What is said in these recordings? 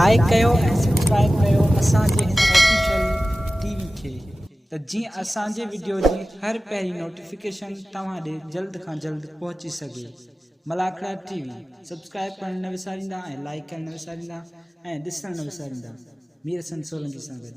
Like कयो ऐं subscribe कयो असांजे हिन ऑफिशियल टीवी खे, त जीअं असांजे वीडियो जी हर पहिरीं नोटिफिकेशन तव्हां ॾे जल्द खां जल्द पहुची सघे। मलाखड़ा टीवी सब्सक्राइब करणु न विसारींदा ऐं लाइक करणु न विसारींदा ऐं ॾिसणु न विसारींदा। मीर हसन सोलंकी सां गॾु।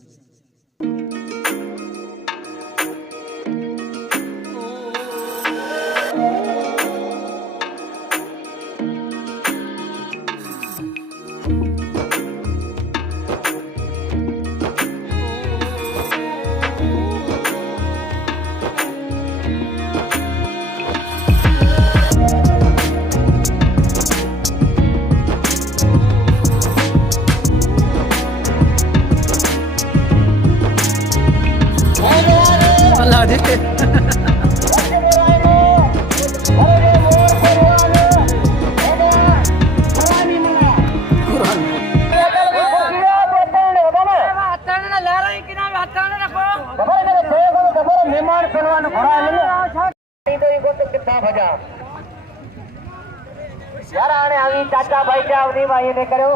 चाचा भाई क्या नहीं भाई ने करो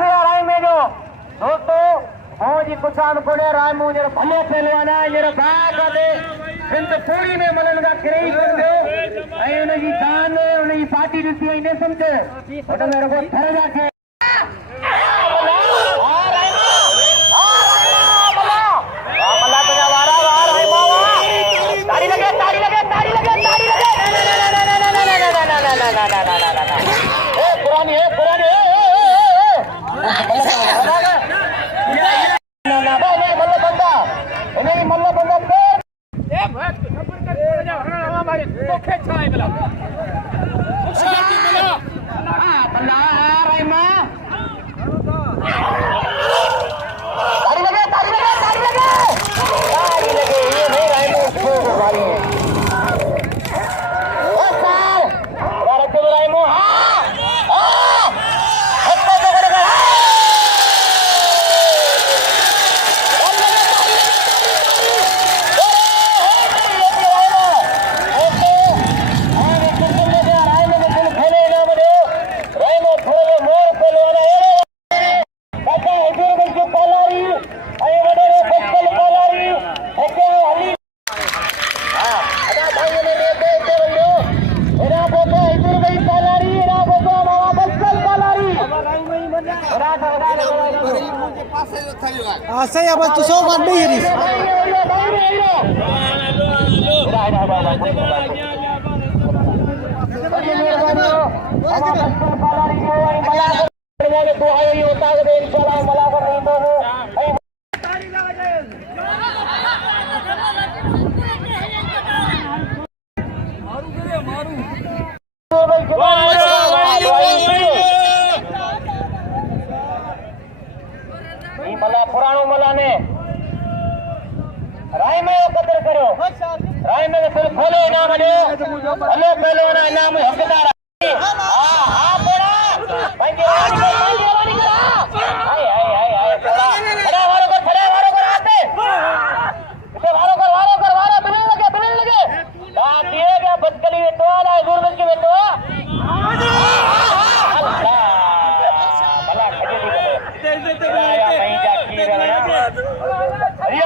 राय में जो दोस्तों जी कुसान को राय मुझे भले पहलवाना ये बाग दे सिंध पूरी में मलन का किरई कर दो ऐ उनकी जान उनकी पार्टी ऋषि ने समझे तो मेरे को थर जाके सही है बस तो 100 बात नहीं है पुराणो मला ने राय में कदर करो राय में फिर खोलो इनाम दो हलो पहलो ना इनाम हकदार हां बोला पंजे वाली करा हाय हाय हाय हाय खड़ा वारो कर आते इसे वारो कर बिलने लगे दा दिए गया बदकली में तो आला गुरबत के में तो अल्लाह भला खजे दी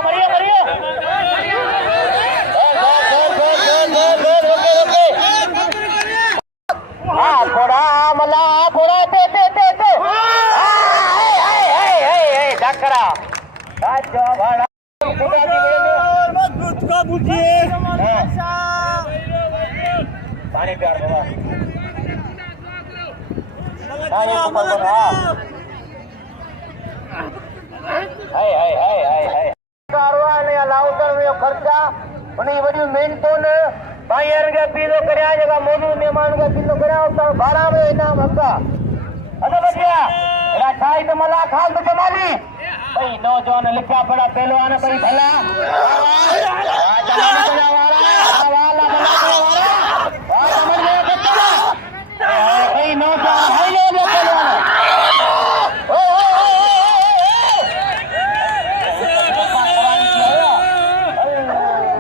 मरिया थोड़ा मला थोड़ा ते डकरा राजो भाड़ा मजबूत का बुझिए पानी प्यार बाबा पानी ऊपर हाय कारवा ने लाउटर में खर्चा उन्हीं बड़ी मेहनतों ने भाईर के पीलो करया जगह मौजूद मेहमान के पीलो करया तो 12 में इनाम हक्का अदा बच्चा एरा ठाई तो मला खाल तो जमाली भाई नौजवान लिखा पड़ा पहलवान भाई भला भाई नौजवान भाई ले पहलवान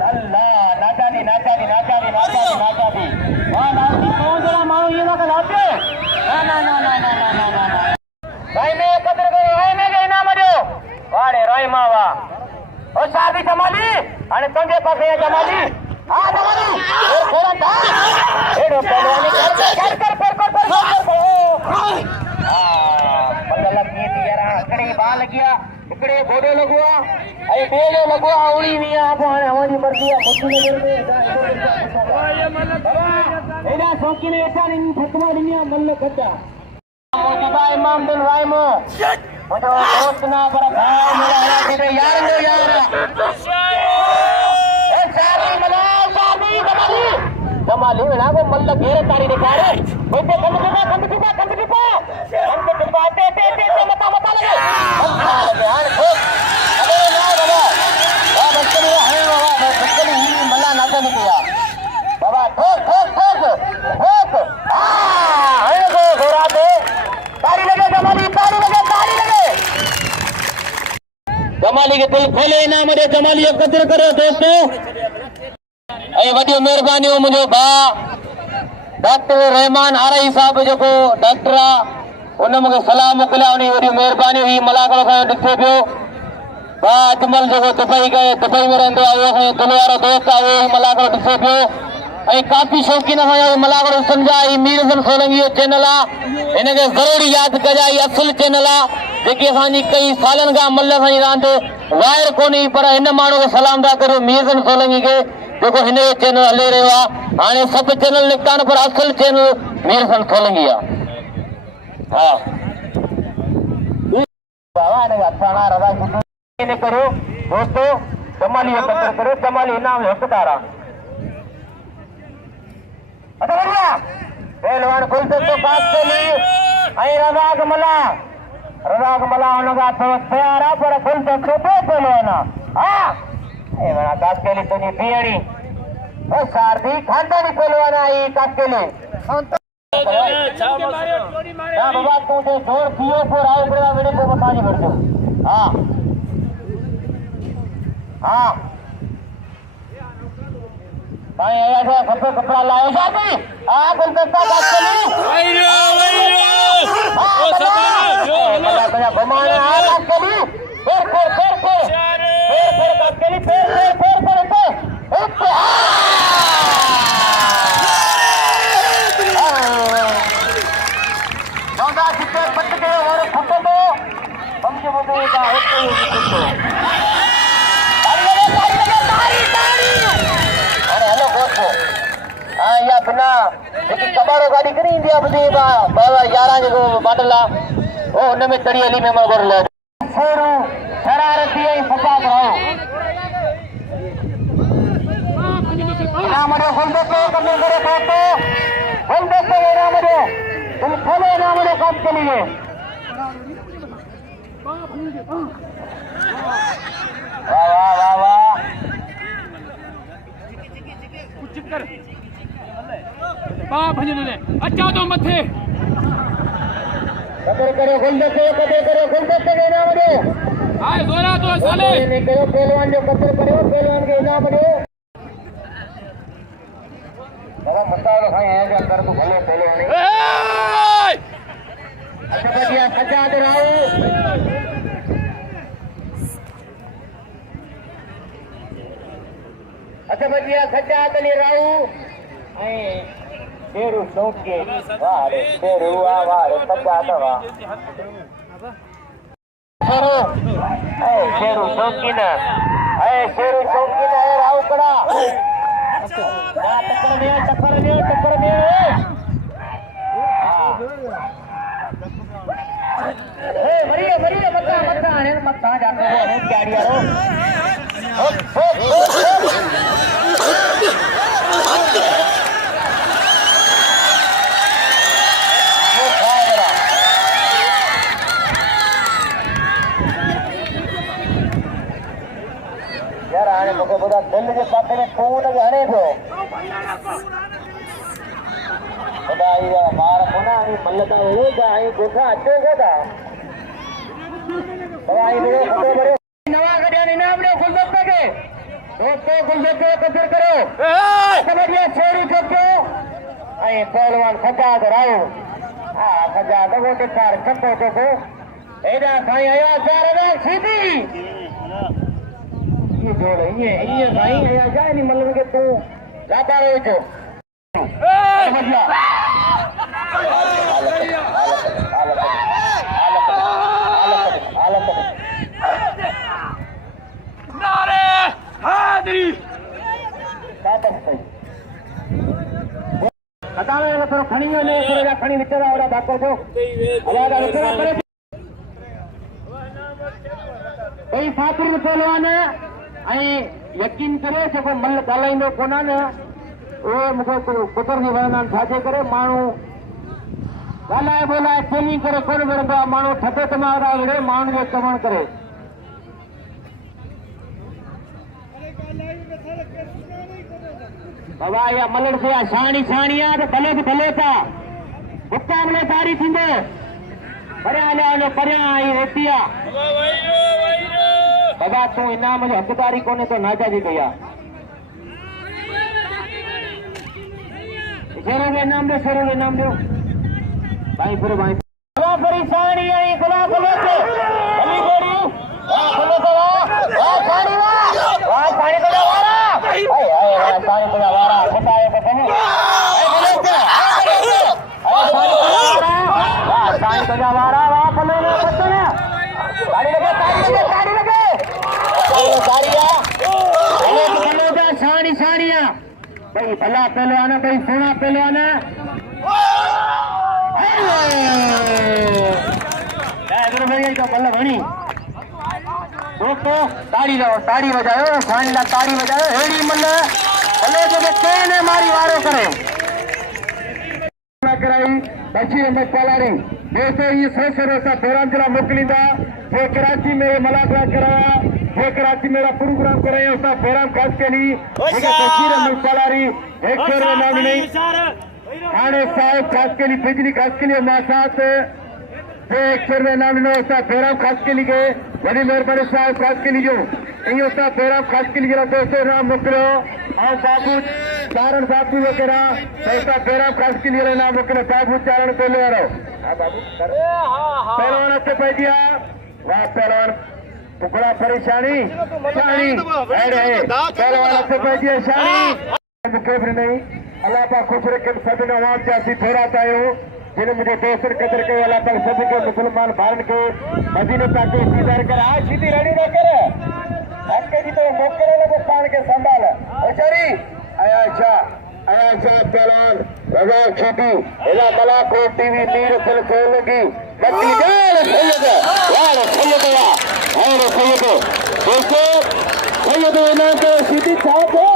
अल्लाह नाचानी लाचा थी वाह लाची कौन जरा मारो ये ना लाचे ना ना ना ना ना ना ना ना भाई में कदर करो भाई में के इनाम दो वारे रोई मावा ओ शादी जमाली आणि तुझे पास है जमाली हां जमाली ओ थोड़ा था एडो पहलवानी कर हां की यार अकड़े बाल गया इकड़े गोडो लगवा अरे बेलो लगवा आवड़ी नहीं आप हमारी मर्जी है मुट्ठी नगर में एडा शौकीन ऐसा नहीं फतवा दुनिया मल्ल कच्चा मौजूदा इमाम बिन रायमो मुझे दोस्त ना पर भाई मेरा है तेरे यार लो यार ए शादी जमाली जमाली ना को मल्ल घेरे तारी दिखा रे बेटे कंद टिपा ते मता लगे यार अरे ना बाबा वाह बच्चे मेरा है बाबा बच्चे ही मल्ला नाचा निकला बाबा ठोक हां है को घोड़ा दे तारी लगे जमाली के दिल खोले इनाम दे जमाली कदर करो दोस्तों ऐ वॾी महिरबानी हो मुंहिंजो भाउ डॉक्टर रहमान आरई साहब जेको डॉक्टर आहे उन मूंखे सलाह मोकिलिया उन वॾी महिरबानी हुई मलाकड़ खां ॾिसे पियो भाउ अजमल जेको दुबई में रहंदो आहे उहो असांजो दिलि वारो दोस्त आहे उहो मलाकड़ ॾिसे पियो ऐं काफ़ी शौक़ीन असांजा मलाकड़ सम्झा ही मीर हसन सोलंकी जो चैनल आहे हिनखे ज़रूरी यादि कजां ही असुल चैनल आहे जेकी असांजी कई सालनि खां मल्ल असांजी रांदि ज़ाहिर कोन्हे पर हिन माण्हू खे सलाम था करियो मीर हसन सोलंकी खे जेको हिन जो चैनल हले रहियो आहे हाणे सभु चैनल निकिता आहिनि पर असुल चैनल मीर हसन सोलंकी आहे हा बाबा हिनखे हथाणा रवा इन करो दोस्तों जमाली जो कदर करो जमाली इनाम जो हक़दार आहे अच्छा बढ़िया पहलवान गुलदस्तो कास्टली ऐं रज़ाक मला हुनखां थोरो तयार आहे पर गुलदस्तो ॿियो पहलवान आहे हा ऐं वड़ा कास्टली तुंहिंजी बीहड़ी ओ शारदी खानदानी पहलवान आहे कास्टली ना बाबा तूं जो जोर थियो पोइ राव पिया विड़े पोइ मथां जी भरजो हा हा भाई आया था सबसे कपड़ा लाओ शादी आ गुलदस्ता कास्टली ओ सपना जो बमाने आ कास्टली फेर कास्टली फेर चौदह सिक्के पट के और फटे दो समझ मुझे का होते ही हाँ या बिना कबाड़ो गाड़ी करी इंडिया बजे बाबा 11 जो मॉडल आहे ओ उन में तड़ी अली में मगर ले शेरू शरारती ऐं फसाद रहो इनाम जो गुलदस्तो कमे करे दोस्तो गुलदस्तो इनाम जो तुम खोलो इनाम जो काम चलिए वाह अच्छा तो मथे कदर करो गुलदस्ते के इनाम दो आए जोरा तो साले ने करो पहलवान जो कदर करो पहलवान के इनाम दो बाबा मसालो खाए हैं जो अंदर को भले पहलवान अच्छा बढ़िया सजाद राव अच्छा बढ़िया सजाद अली राव ऐं शेरू शौकी वाह रे शेरू वाह रे सजाद वाह शेरू शौकीन है राव कड़ा टक्कर में वरिये मत आने मत जाते हो गाड़ी यारो यार आने मुझे बुधा दिल के पासे में खून हणे थो खुदाई मार पुना मल्लता हो जाए गोठा अचे गोठा दवाई दे खतो बड़े नवा गड्या इनाम दे गुलदस्ते के दोस्तों गुलदस्ते कदर करो समझिए छोड़ी चुको ऐं पहलवान सजाद रायो हा सजाद वो ॾेखार छको चुको एॾा साईं आया 4000 सीधी ये जोड़ ये साईं आया जाए नी मतलब के तू लाता रहो जो समझिया नारे हादरी हटावे थोरो खणी वञे थोरो खणी विच में ओड़ा धाको जो आवाज विच में करे भई फातिर पहलवान ऐं यकीन करे जेको मल ॻाल्हाईंदो कोन न उहे मूंखे कुतर नहीं वणंदा आहिनि छाजे करे माण्हू ॻाल्हाए ॿोलाए चेली करे कोन वणंदो आहे माण्हू ठपे तमारा विड़े माण्हुनि खे चवण करे बाबा या मलड़ से शाणी शाणी आहे त भले बि भले था मुक़ाबले तारी थींदो परियां हलिया वञो परियां आई रोटी आहे बाबा तूं इनाम जो हक़दारी कोन्हे तो नाजाजी कई आहे शेरों के इनाम दो शेरों के इनाम दो भाई फिर भाई गुलाबरी साड़ी आई गुलाब बोलो तो अली गोरी वाह बोलो तो वाह साड़ी वाह साड़ी तो वारा हाय हाय साड़ी तो वारा बताए तो तुम बोलो तो साड़ी तो वारा वाह बोलो ना बच्चे साड़ी लगे साड़ी लगे साड़िया बोलो तो साड़ी साड़िया भाई भला पहलवान भाई सोना पहलवान तो बल्ला भणी दोस्तों ताड़ी लो ताड़ी बजायो साणी ला ताड़ी बजायो हेड़ी मल भले जो केने मारी वारो करे कराई बशीर अहमद पालारी दोस्तों ये सर सा प्रोग्राम जरा मोकलींदा जो कराची में मुलाकात कराया जो कराची मेरा प्रोग्राम कराया उसका प्रोग्राम खास के लिए बशीर अहमद पालारी एक करोड़ नाम नहीं थाने साहब खास के लिए बिजली खास के लिए मासात एक सर्वे नाम नो उसका प्रोग्राम खास के लिए बड़ी मेहरबानी साहब खास के लिए जो इन उसका प्रोग्राम खास के लिए दोस्तों नाम मोकलो और बाबू चारण साहब भी वगैरह ऐसा प्रोग्राम खास के लिए नाम मोकलो बाबू चारण पहले आ रहा बाबू पहलवान अच्छे पै दिया वाह पहलवान टुकड़ा परेशानी शानी पहलवान अच्छे पै दिया शानी मुख्य नहीं अल्लाह पाक खुश रखे सभी नवाब जाती थोड़ा आयो जिन्हें मुझे दोस्त कदर के अल्लाह पाक सभी के मुसलमान भारत के मदीने पाक के सीधार कर आज सीधी रेडी न करे आपके जी तो मोकरे लगे पान के संभाल बेचारी आया पहलवान रजा छोटी इला मलाको टीवी नीर चल खेलेगी बत्ती जाल सैयद यार सैयद और सैयद दोस्तों सैयद इनाम के सीधी छाप हो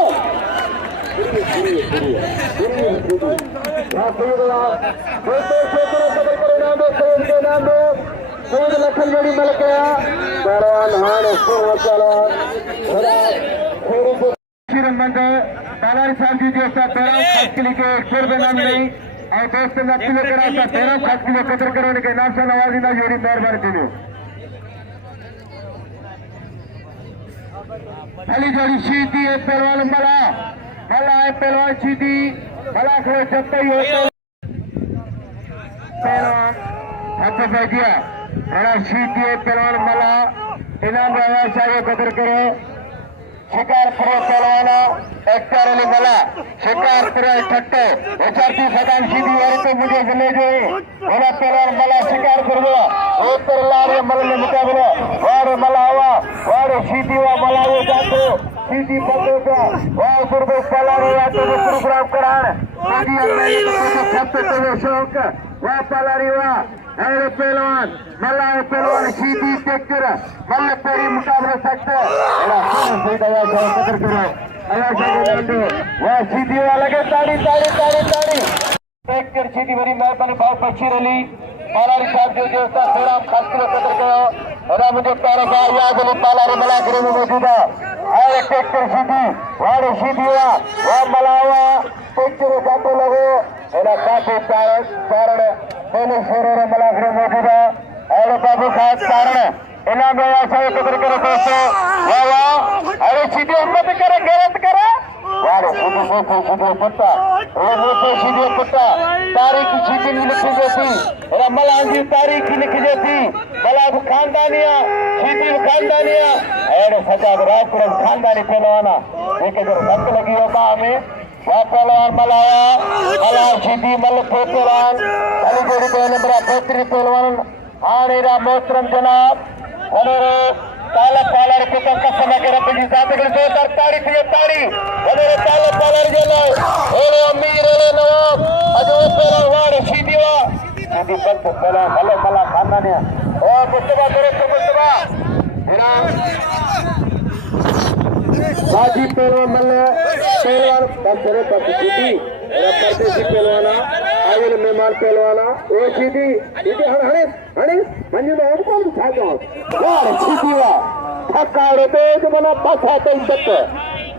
लखन जोड़ी मिल गया तालारी साहब जी जो खास के लिए शेर नाम नहीं और दोस्त तेरह खास के लिए कदर करने के नाम से नवाजी ना जोड़ी मेहरबानी थी पहली जोड़ी सीधी है पहलवान मला भला है पहलवान सीधी भला खड़े जब ही होते पहलवान हाथ पे दिया बड़ा सीधी है पहलवान मला इनाम रहा चाहिए कदर करो शिकार प्रो पहलवान एक्टर अली मला शिकार प्रो ठट्टे उचरती सदान सीधी और तो मुझे ले जो बोला पहलवान मला शिकार कर दो उत्तर लारे मल में मुकाबला वारे मला हुआ वारे सीधी हुआ मला वो जाते सीधी पकड़ो का वाह सुरबे पालारी आते वो प्रोग्राम करान सीधी अंदर तो सबसे तो शौक वाह पालारी वाह अरे पहलवान मला पहलवान सीधी टेक्टर मल पेरी मुकाबला सकते एड़ा सही दया से कदर करो आया जाके वाह सीधी वाला के ताड़ी ताड़ी ताड़ी ताड़ी टेक्टर सीधी बड़ी मेहरबानी बहुत बशीर अली पालारी साहब जो दोस्ता थोड़ा खास कर कदर करो और मुझे प्यारे का याद अली पालारी मला करे में मौजूद है और ट्रैक्टर सीधी वाड़े सीधी हुआ वह मलावा ट्रैक्टर काटो लगो एना काटो कारण पहले शेरों मलाखरे मौजूद है और बाबू खास कारण इनाम में ऐसा कदर करो दोस्तों वाह वाह अरे सीधी हिम्मत करे गलत करे वारे बुधो मोको बुधो पट्टा ओ मोको सीधे पट्टा तारीख सीधी लिखी जैसी और मलांगी तारीख लिखी जैसी मलाब खानदानिया सीधी खानदानिया ऐड सजा राजपुर खानदानी पहलवाना एक जो धक लगी होगा हमें वह पहलवान मलाया मला सीधी मल पहलवान अली जोड़ी पहले मेरा बेहतरी पहलवान आनेरा मोहतरम जनाब वनरे ताला पालर पिता कसम के रब जी साथ के जोरदार ताड़ी थी ताड़ी वनरे ताला पालर जलो ओले अमीर ओले नवाब अजो पहलवान वाड़ सीधीवा सीधी पंच पहला भले मला खानदानिया ओ मुस्तफा करे तो मुस्तफा बाजी पहलवान मल्ले पहलवान पंचरे पंच सीधी परदेसी पहलवाना आयल मेहमान पहलवाना ओ सीधी सीधी हणे हणे मंजू ने कौन था तो यार सीधीवा थकाड़े पे जो बना पाछा तो तक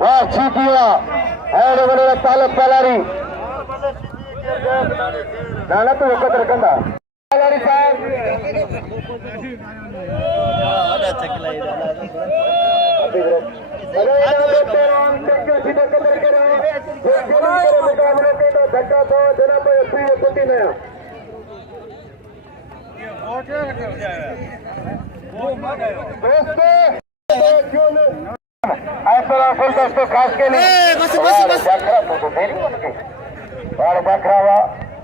हां सीधीवा है बने ताल पलारी नाना तो एकत्र कंदा पलारी साहब आधा चकलाई अरे पहलवान टक्कर सीधा कदर करा मुकाबले के तो धक्का तो जनाब एसपी कुटी नया दोस्तों खास के लिए फोटो देरी और बखरावा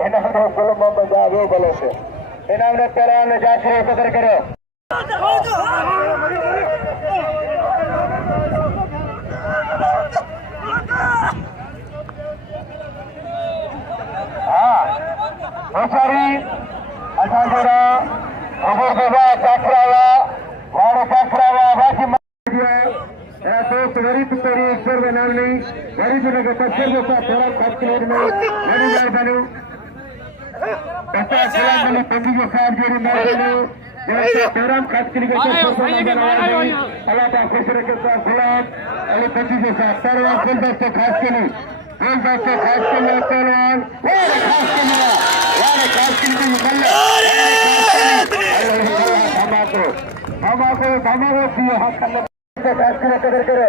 इन्होंने फिल्म बजा वो बोले थे इन्होंने पहलवान ने जाकर एकत्र करो बेचारी असा जोड़ा अबूर बाबा जाफरावा वाड़ो जाफरावा बाकी दोस्त गरीब तेरी ईश्वर में नाम नहीं गरीब ने तस्वीर में थोड़ा खर्च किलोमीटर में मेरी जाए बनू पचास किलोमीटर में पंजी के साथ जोड़ी मार बनू तेरह खर्च किलोमीटर अल्लाह का खुश रखे साथ गुलाब अली पंजी के साथ पहलवान फुल दोस्तों खास के लिए फुल दोस्तों खास के लिए पहलवान खास के लिए खास के लिए धमाको हाथ खास करे कदर करे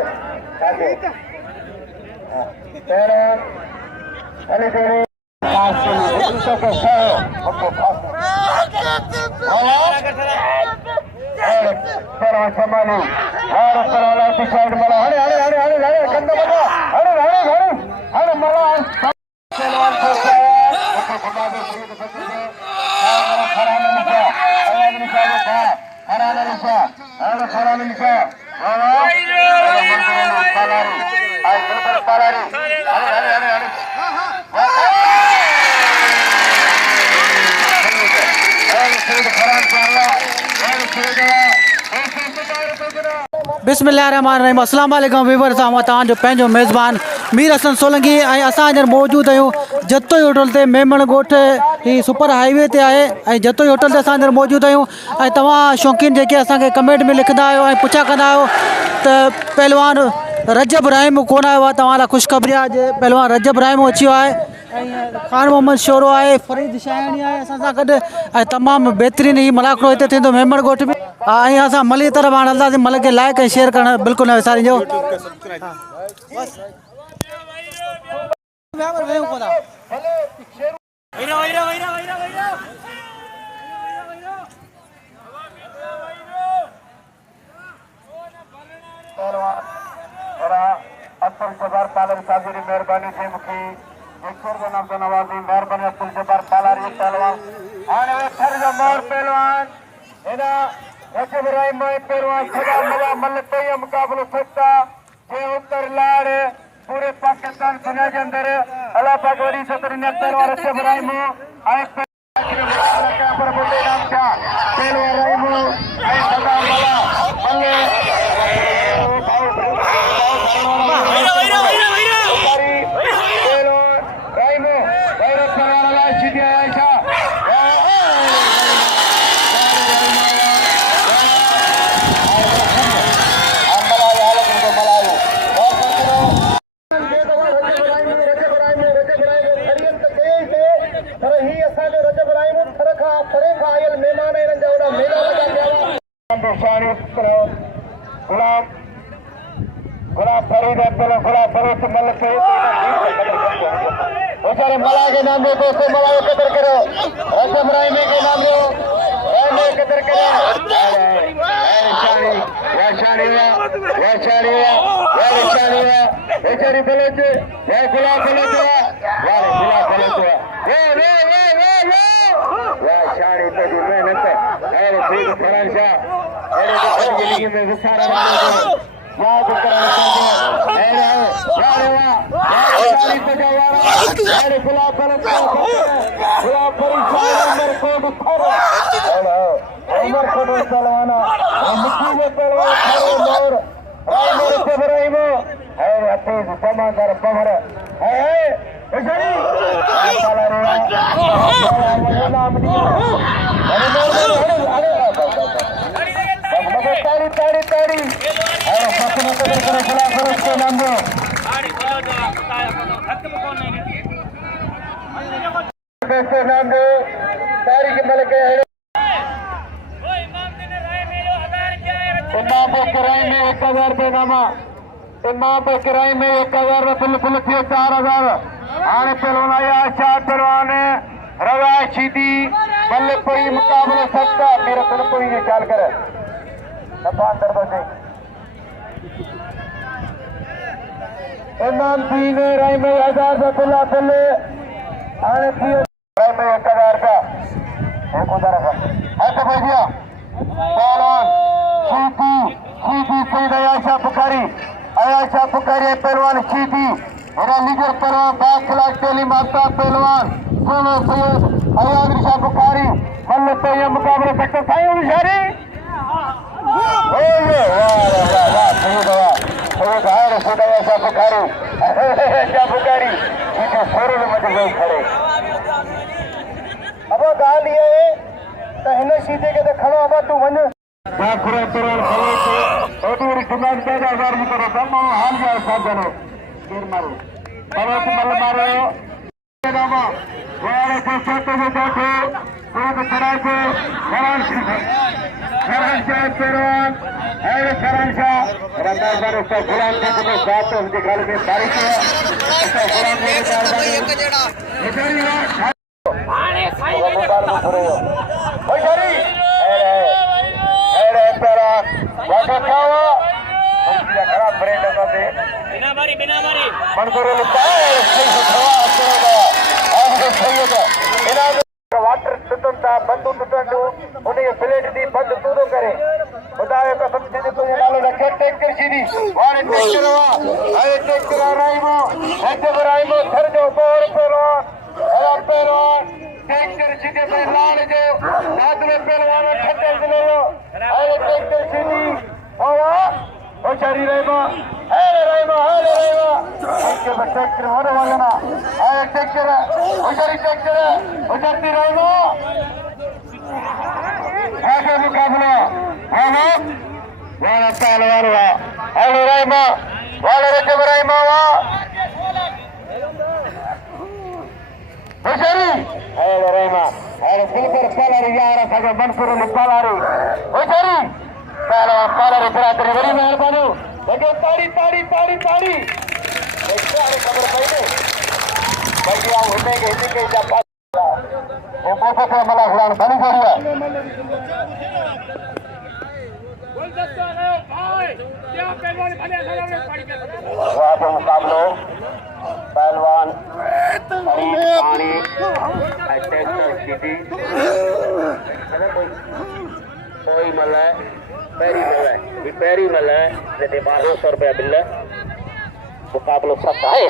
पहलवान अली जोड़ी खास के लिए दूसरों को पहलवान संभाली और पहलवान की साइड मला हरे हरे हरे हरे हरे कंधा बजा हरे हरे हरे हरे मला पहलवान को उसको घुमा दे पूरी को बच्चे से और खराने निशा और निशा को था खराने निशा और खराने निशा और मंदिर पालारी आई बिल्कुल पालारी हरे हरे हरे हरे बिस्मिल्लाहिर्रहमानिर्रहीम अस्सलाम वालेकुम वीवर सां तव्हांजो पंहिंजो मेज़बान मीर हसन सोलंकी ऐं असां हींअर मौजूदु आहियूं जतोई होटल ते मेमण ॻोठ ही सुपर हाईवे ते आहे ऐं जतोई होटल ते असां हींअर मौजूदु आहियूं ऐं तव्हां शौक़ीन जेके असांखे कमेंट में लिखंदा आहियो ऐं पुछा कंदा आहियो त पहलवान रजब राहिम कोन आयो आहे तव्हां लाइ ख़ुशख़बरी आहे जे पहलवान रजब राहिम अची वियो आहे ऐं ख़ान मोहम्मद शोरो आहे फरीद शायानी आहे असां सां गॾु ऐं तमामु बहितरीनु ही मलाखड़ो हिते थींदो मेमण ॻोठ में ऐं असां मल जी तरफ़ हाणे हलंदासीं मल खे लाइक ऐं शेयर करणु बिल्कुलु न विसारिजो अब्दुल जब्बार पालरी साहब जी मेहरबानी थी मूंखे ईश्वर जो नाम तो नवाज़ी मेहरबानी अब्दुल जब्बार पालरी पहलवान हाणे थर जो मोर पहलवान हेॾा रजब राहिम पहलवान सदा मजा मल ते मुक़ाबलो सच्चा जे उत्तर लाड़ पूरे पाकिस्तान दुनिया के अंदर अल्लाह पाक वरी सतर ने पहलवान रजब राहिम ऐं पर बोले नाम क्या पहलवान राहिम ऐं सदा मला मल्ले रजब राहिम थर खां आयल महिमान आहिनि जा हमारे मला के नाम दो दोस्तों मला एकत्र करो रजब राइम के नाम दो राइम एकत्र करो बेचारी बलोच खुला शाड़ी तजी मेहनत अरे सीध फरांशा अरे जिंदगी में विसारा याद करना चाहिए अरे शाड़ी बजावा अरे गुलाब बलम गुलाब परिश्रम नंबर कोड फर उमर कोड चलवाना मिट्टी में पहलवान खड़े मोर राइमो जबराइमो अरे अतीत जमादार पमर है बेचारी साला रे नाम नहीं अरे ताड़ी ताड़ी ताड़ी अरे पसंद कर खिला फरस के नाम दो के नाम दो तारीख मलक है इमाम किराए में 1000 रुपये नामा इमाम किराए में 1000 बिल्कुल थे 4000 आने पहलवान आया चार पहलवान रवा शीदी बल्ले कोई मुकाबला सकता मेरा तो कोई नहीं ख्याल करे अंदर बसे इमाम दीन राय में 1000 रुपया बल्ले आने राय में 1000 का एक उधर है तो भैया पहलवान शीदी शीदी सईद आयशा बुखारी पहलवान शीदी मेरा लीडर पहलवान 5 लाख तेली माता पहलवान सोनो सैयद अयाद शाह बुखारी मल्ल तो ये मुकाबला सकता था विशारी बुखारी खड़े अब गाल ये तो हिन सीधे के खड़ो अब तू वन डिमांड 10,000 में करो तब हाल जाए 7 जनो गिर मारो पर्वत मल मारो नामा वाले को सोते में बैठो एक चढ़ा को शरणशाह पेरवान अरे शरणशाह रमदार उसका गुलाम के तो बात तो उनके गल में बारिश है उसका गुलाम के चार आने साई अरे पेरवान वाटो खाओ खराब ब्रेड दे बिना मारी मनकोर लिखा है वाटर टुटता बंद टुटंडू उन्हें प्लेट दी बंद तूदो करे खुदा का समझे तो ये नालो रखे टैंकर सीधी वाले टैंकर वा अरे टैंकर राइमो राइमो थर जो बोर पहलवान टैंकर सीधे में लाल जो नाद में पहलवान ठट्टे दिले लो अरे टैंकर सीधी ओवा ओ चारी राइमो टैंकर होने वाला ना अरे टैंकर ओ चारी टैंकर ओ चारी राइमो आगे मुकाबला वाला पहलवान वा अरे राइमो वाले रजब राइमो वा ओ चारी अरे राइमो अरे फिर पहला यार सगा मनपुर में पहला रे ओ चारी पहलवान पहला रे बरादरी बड़ी मेहरबानी लगे ताड़ी अरे खबर पहले भैया होने के जब वो पोपो से मला उड़ान बनी करिया गुलदस्ता है भाई क्या पहलवान बने सामने पड़ के वाह मुकाबलो पहलवान पानी अटैक सीधी कोई मला पैरी मला ने 1200 रुपया बिल मुकाबलो सब हाय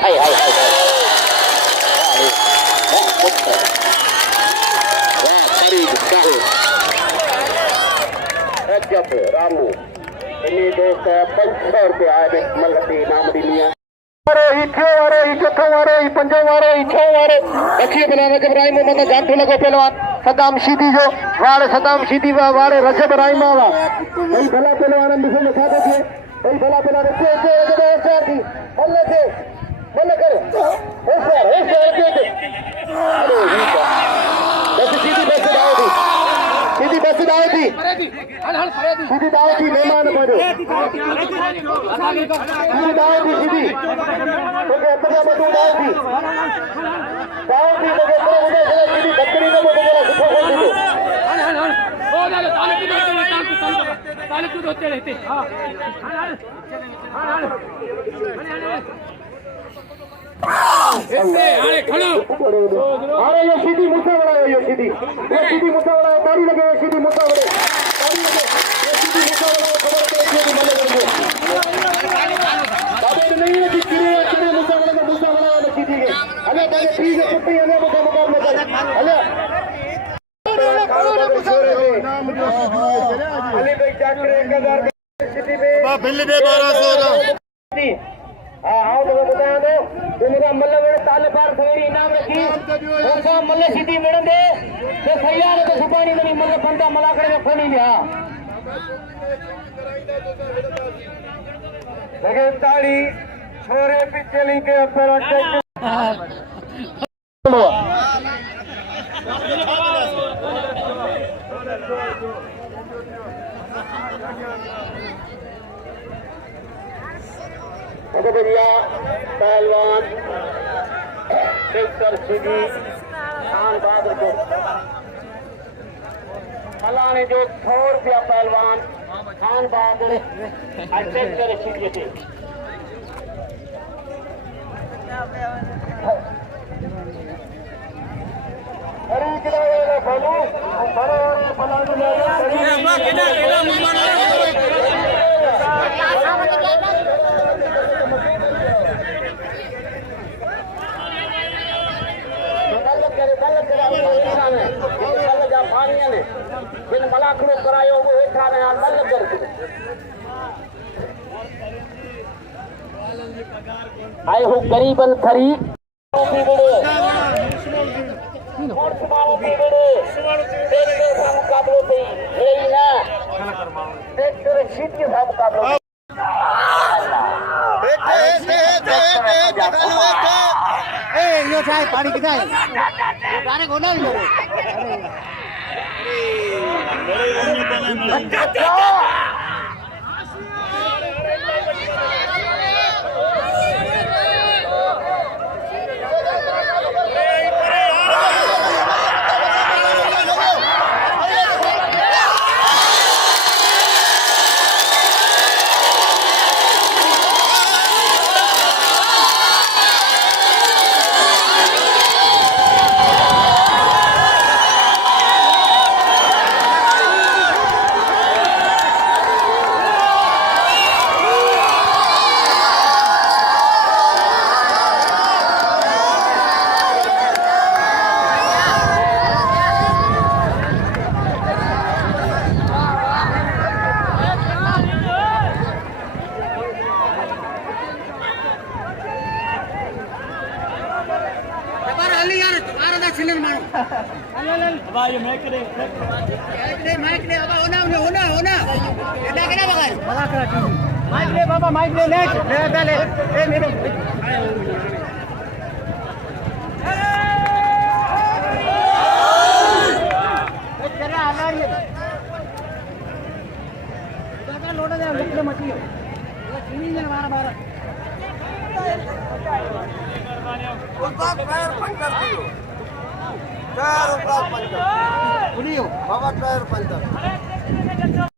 रजब रामू इन्हीं दोस्त 500 रुपया आए मलती नाम दिलिया अरे इठो वारे पंजो वारे अच्छी बनावे जब राइम में जानतो लगो पहलवान सदाम सीधी जो वारे सदाम सीधी वारे रजब राइम वाला भाई भला पहलवान हम दिखे लिखा थे भाई भला पहलवान के चार की मल्ले कर होशियार के अरे बस सीधी बस दाओ थी हल फरेदी सीधी दाव थी मेहमान बजो सीधी दाव थी सीधी ओके अपना बतू दाव थी लगे तो मुझे सीधी बकरी को मुझे सुखो कर दो हो जा तालिक होते रहते हां अरे खड़ो अरे ये सीधी मुद्दा बड़ा है ये सीधी मुद्दा बड़ा है ताली लगे सीधी मुद्दा बड़े ताली लगे ये सीधी मुद्दा बड़ा खबर के सीधी मले करके बाबे नहीं है कि चिड़े मुद्दा बड़ा है सीधी के अरे पहले ठीक है छुट्टी है मुकाबला कर अरे अली भाई डॉक्टर 1000 सिटी में बिल दे 1200 आओ तो बताया दो मेरा मल्ल मेरे ताले पार थोड़ी इनाम रखी उनका मल्ल सीधी मेड़न दे तो सैयार तो सुपानी नहीं मल्ल बंदा मला करे में खोली लिया लगे ताड़ी छोरे पीछे लेके अपना भैया पहलवान डॉक्टर सीधी खान बहादुर को फलाने जो 100 रुपया पहलवान खान बहादुर डॉक्टर सीधी थे अरे किला बोलू जिन मलाखड़ो करायो वो वेठा रहा मल कर आए हो गरीबन खरी मुकाबलो थी मुकाबलो यो चाहे पानी कितना है गाने को नहीं माइक ले ले